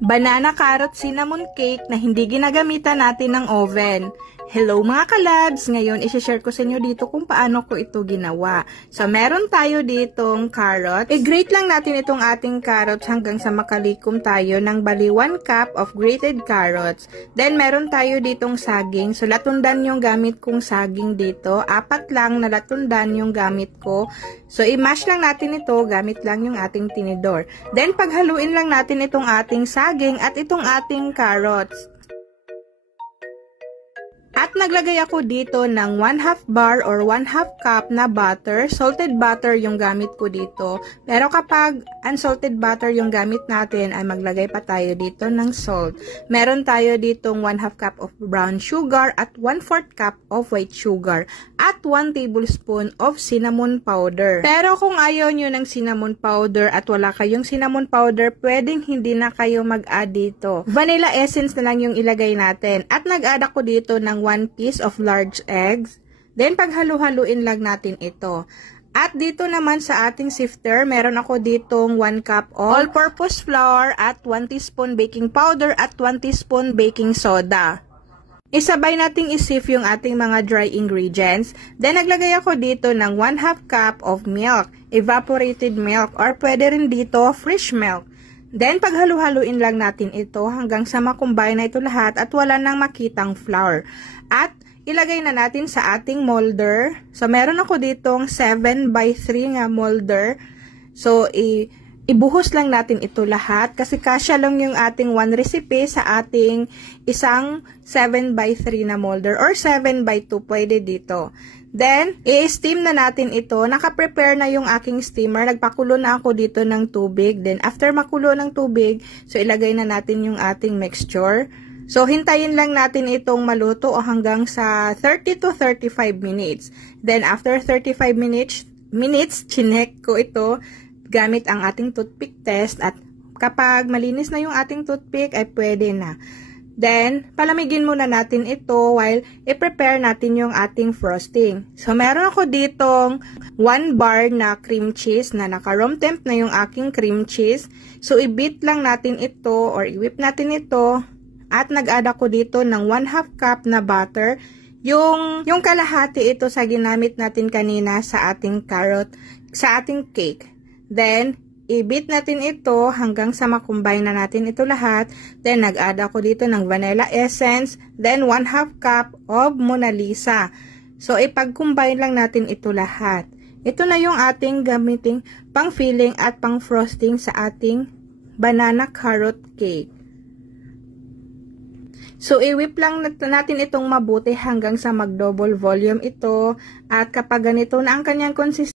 Banana carrot cinnamon cake na hindi ginagamitan natin ng oven. Hello mga kalabs! Ngayon, isi-share ko sa inyo dito kung paano ko ito ginawa. So, meron tayo ditong carrots. I-grate lang natin itong ating carrots hanggang sa makalikom tayo ng bali 1 cup of grated carrots. Then, meron tayo ditong saging. So, latundan yung gamit kong saging dito. 4 lang na latundan yung gamit ko. So, i-mash lang natin ito gamit lang yung ating tinidor. Then, paghaluin lang natin itong ating saging at itong ating carrots. At naglagay ako dito ng 1/2 bar or 1/2 cup na butter. Salted butter yung gamit ko dito. Pero kapag unsalted butter yung gamit natin, ay maglagay pa tayo dito ng salt. Meron tayo ditong 1/2 cup of brown sugar at 1/4 cup of white sugar. At 1 tablespoon of cinnamon powder. Pero kung ayaw nyo ng cinnamon powder at wala kayong cinnamon powder, pwedeng hindi na kayo mag-add dito. Vanilla essence na lang yung ilagay natin. At nag-add ako dito ng 1 piece of large eggs. Then, paghalu-haluin lang natin ito. At dito naman sa ating sifter, meron ako ditong 1 cup of all-purpose flour at 1 teaspoon baking powder at 1 teaspoon baking soda. Isabay nating isif yung ating mga dry ingredients. Then, naglagay ako dito ng 1/2 cup of milk, evaporated milk, or pwede rin dito fresh milk. Then, paghalu-haluin lang natin ito hanggang sa makumbine na ito lahat at wala nang makitang flour. At ilagay na natin sa ating molder. So, meron ako ditong 7x3 nga molder. So, ibuhos lang natin ito lahat kasi kasya lang yung ating 1 recipe sa ating isang 7x3 na molder or 7x2 pwede dito. Then, i-steam na natin ito. Naka-prepare na yung aking steamer. Nagpakulo na ako dito ng tubig. Then, after makulo ng tubig, so ilagay na natin yung ating mixture. So, hintayin lang natin itong maluto o hanggang sa 30 to 35 minutes. Then, after 35 minutes, chinek ko ito gamit ang ating toothpick test. At kapag malinis na yung ating toothpick, ay pwede na. Then, palamigin muna natin ito while i-prepare natin yung ating frosting. So, meron ako ditong 1 bar na cream cheese na naka-room temp na yung aking cream cheese. So, i-beat lang natin ito or i-whip natin ito. At nag-add ako dito ng 1/2 cup na butter. Yung kalahati ito sa ginamit natin kanina sa ating carrot, sa ating cake. Then, i-beat natin ito hanggang sa makumbine na natin ito lahat. Then, nag-add ako dito ng vanilla essence. Then, 1/2 cup of Mona Lisa. So, ipag-combine lang natin ito lahat. Ito na yung ating gamiting pang-filling at pang-frosting sa ating banana carrot cake. So, i-whip lang natin itong mabuti hanggang sa mag-double volume ito. At kapag ganito na ang kanyang consistency,